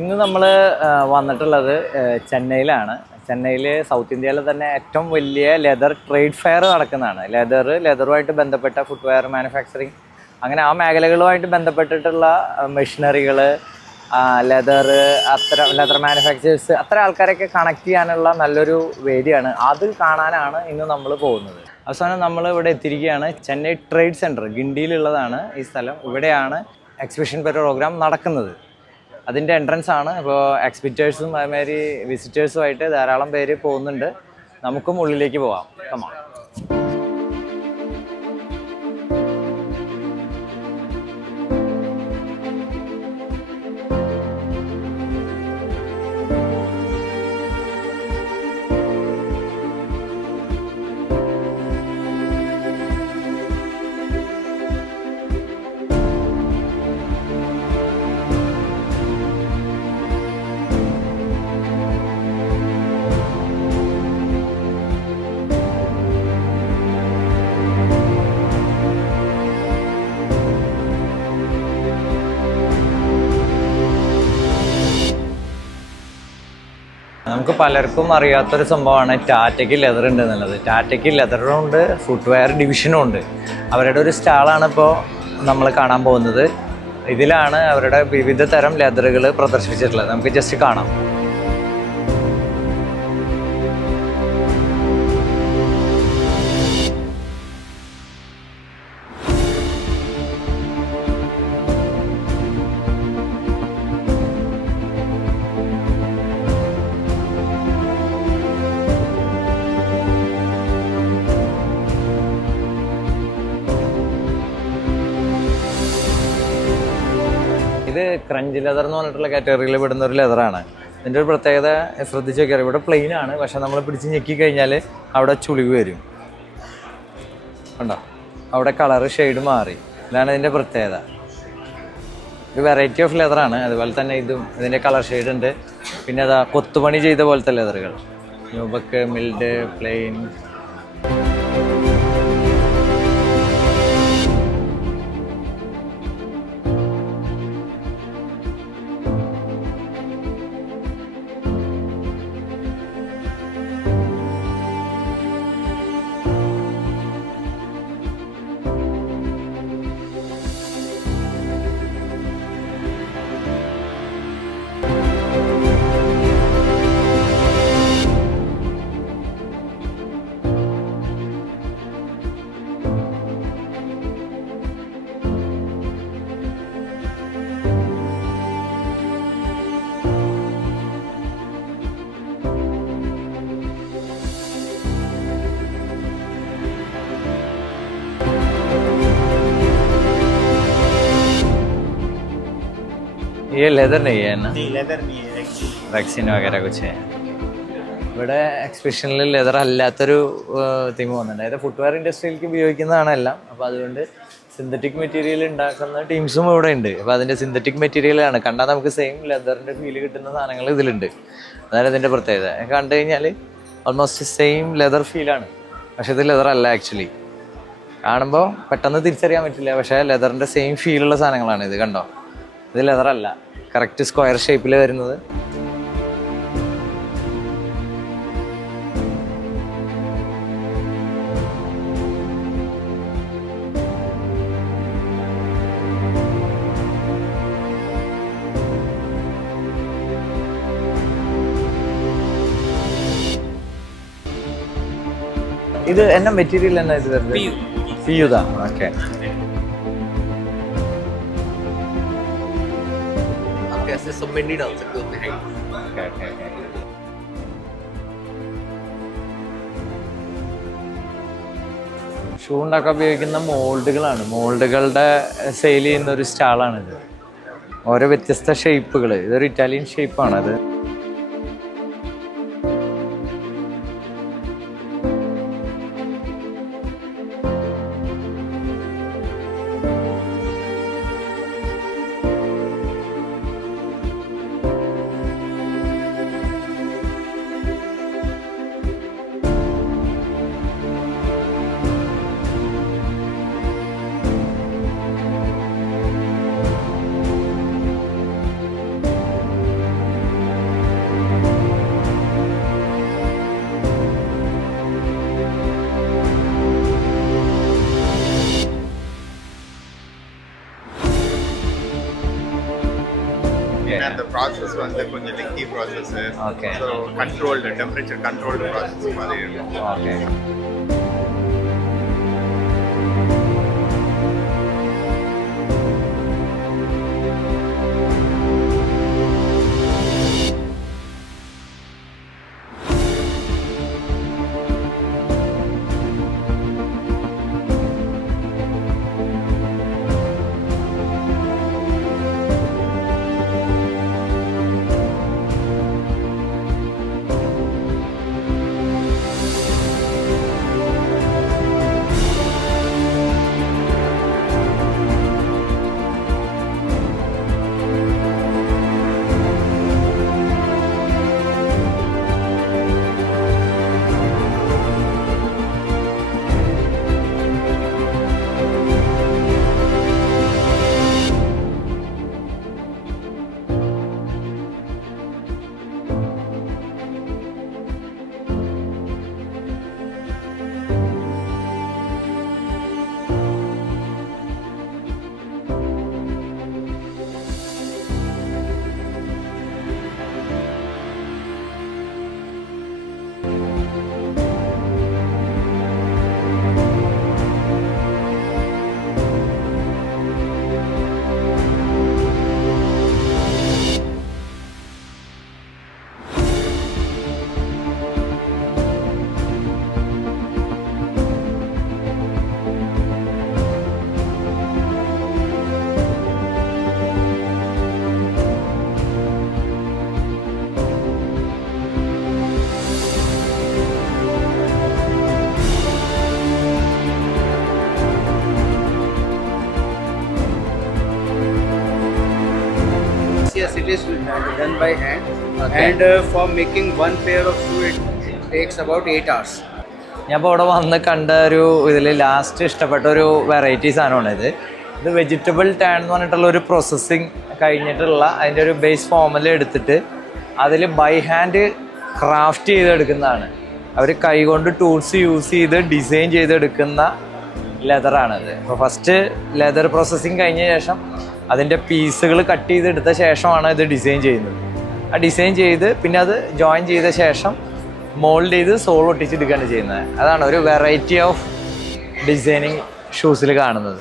ഇന്ന് നമ്മൾ വന്നിട്ടുള്ളത് ചെന്നൈയിലാണ്. ചെന്നൈയിൽ സൗത്ത് ഇന്ത്യയിലെ തന്നെ ഏറ്റവും വലിയ ലെതർ ട്രേഡ് ഫെയർ നടക്കുന്നതാണ്. ലെതറുമായിട്ട് ബന്ധപ്പെട്ട ഫുട്വെയർ മാനുഫാക്ചറിങ്, അങ്ങനെ ആ മേഖലകളുമായിട്ട് ബന്ധപ്പെട്ടിട്ടുള്ള മെഷീനറികൾ, ലെതർ മാനുഫാക്ചേഴ്സ്, അത്ര ആൾക്കാരൊക്കെ കണക്ട് ചെയ്യാനുള്ള നല്ലൊരു വേദിയാണ്. അത് കാണാനാണ് ഇന്ന് നമ്മൾ പോകുന്നത്. അവസാനം നമ്മൾ ഇവിടെ എത്തിയിരിക്കുകയാണ്. ചെന്നൈ ട്രേഡ് സെൻറ്റർ ഗിണ്ടിയിലുള്ളതാണ് ഈ സ്ഥലം. ഇവിടെയാണ് എക്സിബിഷൻ പ്രോഗ്രാം നടക്കുന്നത്. അതിൻ്റെ എൻട്രൻസ് ആണ്. ഇപ്പോൾ എക്സിബിറ്റേഴ്സും അതുമാതിരി വിസിറ്റേഴ്സുമായിട്ട് ധാരാളം പേര് പോകുന്നുണ്ട്. നമുക്കും ഉള്ളിലേക്ക് പോവാം. കമാ നമുക്ക് പലർക്കും അറിയാത്തൊരു സംഭവമാണ് ടാറ്റയ്ക്ക് ലെതർ ഉണ്ട് എന്നുള്ളത്. ടാറ്റയ്ക്ക് ലെതറും ഉണ്ട്, ഫുട്വെയർ ഡിവിഷനും ഉണ്ട്. അവരുടെ ഒരു സ്റ്റാളാണ് ഇപ്പോൾ നമ്മൾ കാണാൻ പോകുന്നത്. ഇതിലാണ് അവരുടെ വിവിധ തരം ലെതറുകൾ പ്രദർശിപ്പിച്ചിട്ടുള്ളത്. നമുക്ക് ജസ്റ്റ് കാണാം. ഇത് ക്രഞ്ച് ലെതർ എന്ന് പറഞ്ഞിട്ടുള്ള കാറ്റഗറിയിൽ വിടുന്ന ഒരു ലെതറാണ്. ഇതിൻ്റെ ഒരു പ്രത്യേകത ശ്രദ്ധിച്ച് നോക്കിയാൽ ഇവിടെ പ്ലെയിൻ ആണ്, പക്ഷെ നമ്മൾ പിടിച്ച് ഞെക്കി കഴിഞ്ഞാൽ അവിടെ ചുളിവ് വരും. കണ്ടോ, അവിടെ കളറ് ഷെയ്ഡ് മാറി. ഇതാണ് ഇതിൻ്റെ പ്രത്യേകത. ഒരു വെറൈറ്റി ഓഫ് ലെതറാണ്. അതുപോലെ തന്നെ ഇതിൻ്റെ കളർ ഷെയ്ഡ് ഉണ്ട്. പിന്നെ അതാ കൊത്തുപണി ചെയ്ത പോലത്തെ ലെതറുകൾ, ന്യൂബക്ക്, മിൽഡ്, പ്ലെയിൻ. ये लेदर नहीं है ना? नहीं लेदर नहीं है, वैक्सीन वगैरह कुछ है. ഇവിടെ എക്സിബിഷനിൽ ലെതർ അല്ലാത്തൊരു തീം പോകുന്നുണ്ട്. അതായത് ഫുട്വെയർ ഇൻഡസ്ട്രിയിലേക്ക് ഉപയോഗിക്കുന്നതാണ് എല്ലാം. അപ്പോൾ അതുകൊണ്ട് സിന്തറ്റിക് മെറ്റീരിയൽ ഉണ്ടാക്കുന്ന ടീംസും ഇവിടെ ഉണ്ട്. അപ്പോൾ അതിൻ്റെ സിന്തറ്റിക് മെറ്റീരിയലാണ് കണ്ടാൽ നമുക്ക് സെയിം ലെതറിൻ്റെ ഫീൽ കിട്ടുന്ന സാധനങ്ങൾ ഇതിലുണ്ട്. അതാണ് ഇതിൻ്റെ പ്രത്യേകത. കണ്ടു കഴിഞ്ഞാൽ ഓൾമോസ്റ്റ് സെയിം ലെതർ ഫീലാണ്, പക്ഷെ ഇത് ലെതർ അല്ല. ആക്ച്വലി കാണുമ്പോൾ പെട്ടെന്ന് തിരിച്ചറിയാൻ പറ്റില്ല, പക്ഷേ ലെതറിൻ്റെ സെയിം ഫീലുള്ള സാധനങ്ങളാണ് ഇത്. കണ്ടോ, ഇത് ലെതർ അല്ല, കറക്റ്റ് സ്ക്വയർ ഷേപ്പിൽ വരുന്നത്. ഇത് എന്നാ മെറ്റീരിയൽ എന്നാ ഇത് വരുന്നത്? പിയുതാ. ഓക്കെ. सब में नहीं डाल सकते होते हैं. ഷൂ ഉണ്ടാക്കാൻ ഉപയോഗിക്കുന്ന മോൾഡുകളാണ്. മോൾഡുകളുടെ സെയിൽ ചെയ്യുന്ന ഒരു സ്റ്റാളാണിത്. ഓരോ വ്യത്യസ്ത ഷേപ്പുകൾ. ഇതൊരു ഇറ്റാലിയൻ ഷേപ്പാണത്. அந்த ப்ராசஸ் வந்து கொஞ்சம் lengthy process. Okay. So controlled temperature controlled process மாதிரி இருக்கும். Okay. Yes, it is done by hand. Okay. And for making one pair of shoe, it takes about 8 hours. ഞാൻ ഇപ്പോൾ ഇവിടെ വന്ന് കണ്ട ഒരു ഇതിൽ ലാസ്റ്റ് ഇഷ്ടപ്പെട്ട ഒരു വെറൈറ്റി സാധനമാണ് ഇത് വെജിറ്റബിൾ ടാൻ എന്ന് പറഞ്ഞിട്ടുള്ള ഒരു പ്രോസസ്സിങ് കഴിഞ്ഞിട്ടുള്ള അതിൻ്റെ ഒരു ബേസ് ഫോമിൽ എടുത്തിട്ട് അതിൽ ബൈ ഹാൻഡ് ക്രാഫ്റ്റ് ചെയ്തെടുക്കുന്നതാണ്. അവർ കൈകൊണ്ട് ടൂൾസ് യൂസ് ചെയ്ത് ഡിസൈൻ ചെയ്തെടുക്കുന്ന ലെതറാണത്. അപ്പോൾ ഫസ്റ്റ് ലെതർ പ്രോസസ്സിങ് കഴിഞ്ഞ ശേഷം അതിൻ്റെ പീസുകൾ കട്ട് ചെയ്തെടുത്ത ശേഷമാണ് ഇത് ഡിസൈൻ ചെയ്യുന്നത്. ആ ഡിസൈൻ ചെയ്ത് പിന്നെ അത് ജോയിൻ ചെയ്ത ശേഷം മോൾഡ് ചെയ്ത് സോൾ ഒട്ടിച്ചെടുക്കുകയാണ് ചെയ്യുന്നത്. അതാണ് ഒരു വെറൈറ്റി ഓഫ് ഡിസൈനിങ് ഷൂസിൽ കാണുന്നത്.